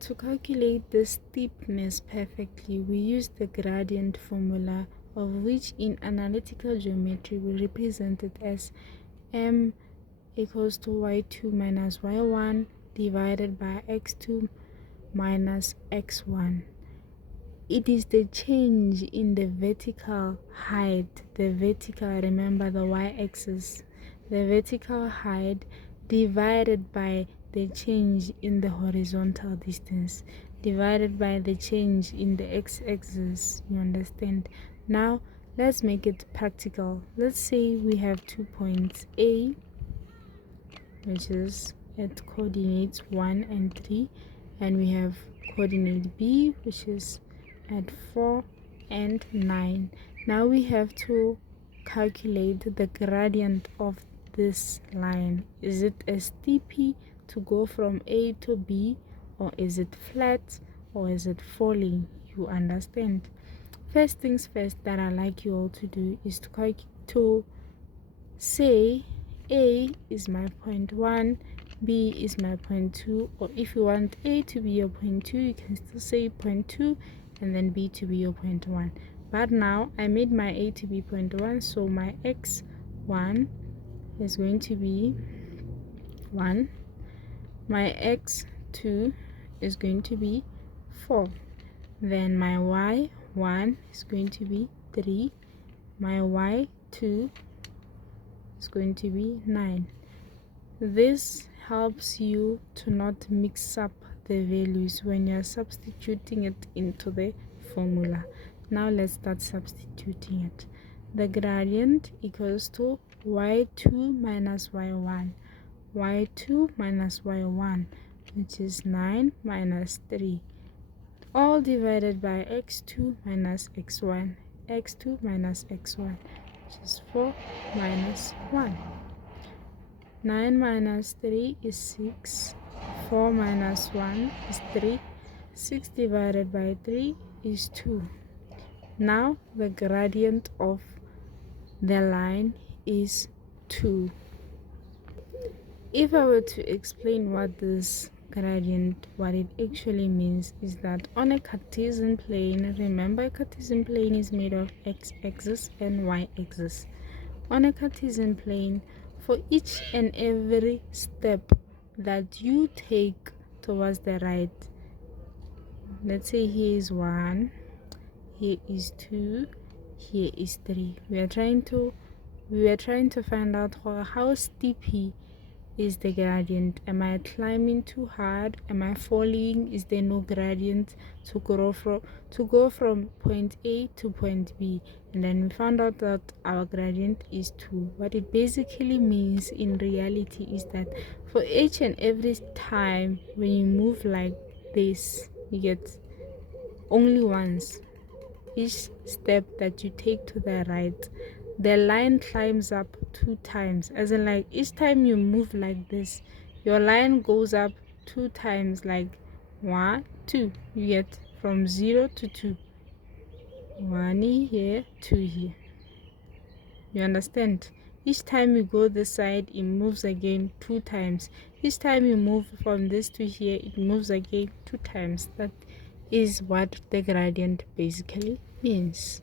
To calculate the steepness perfectly, we use the gradient formula, of which in analytical geometry we represent it as m equals to y2 minus y1 divided by x2 minus x1. It is the change in the vertical height, remember the y-axis, the vertical height divided by the change in the horizontal distance, divided by the change in the x-axis. You understand? Now, let's make it practical. Let's say we have 2 points, A, which is at coordinates 1 and 3, and we have coordinate B, which is at 4 and 9. Now we have to calculate the gradient of this line. Is it a steepy to go from A to B, or is it flat, or is it falling? You understand? First things first that I like you all to do is to say A is my point 1, B is my point 2, or if you want A to be your point 2, you can still say point 2 and then B to be your point 1. But now I made my A to be point 1, so my x1 is going to be 1, my x2 is going to be 4, then my y1 is going to be 3, my y2 is going to be 9. This helps you to not mix up the values when you're substituting it into the formula. Now let's start substituting it. The gradient equals to y2 minus y1, y2 minus y1, which is 9 minus 3, all divided by x2 minus x1, x2 minus x1, which is 4 minus 1. 9 minus 3 is 6, 4 minus 1 is 3, 6 divided by 3 is 2. Now the gradient of the line is 2. If I were to explain what this gradient, what it actually means is that on a Cartesian plane, remember a Cartesian plane is made of x-axis and y-axis. On a Cartesian plane, for each and every step that you take towards the right, let's say here is 1, here is 2, here is 3. We are trying to find out how steepy is the gradient. Am I climbing too hard? Am I falling? Is there no gradient to go from point A to point B? And then we found out that our gradient is 2. What it basically means in reality is that for each and every time when you move like this, you get only once. Each step that you take to the right, the line climbs up 2 times. As in, like, each time you move like this, your line goes up 2 times, like 1, 2. You get from 0 to 2. 1 here, 2 here. You understand? Each time you go this side, it moves again 2 times. Each time you move from this to here, it moves again 2 times. That is what the gradient basically means.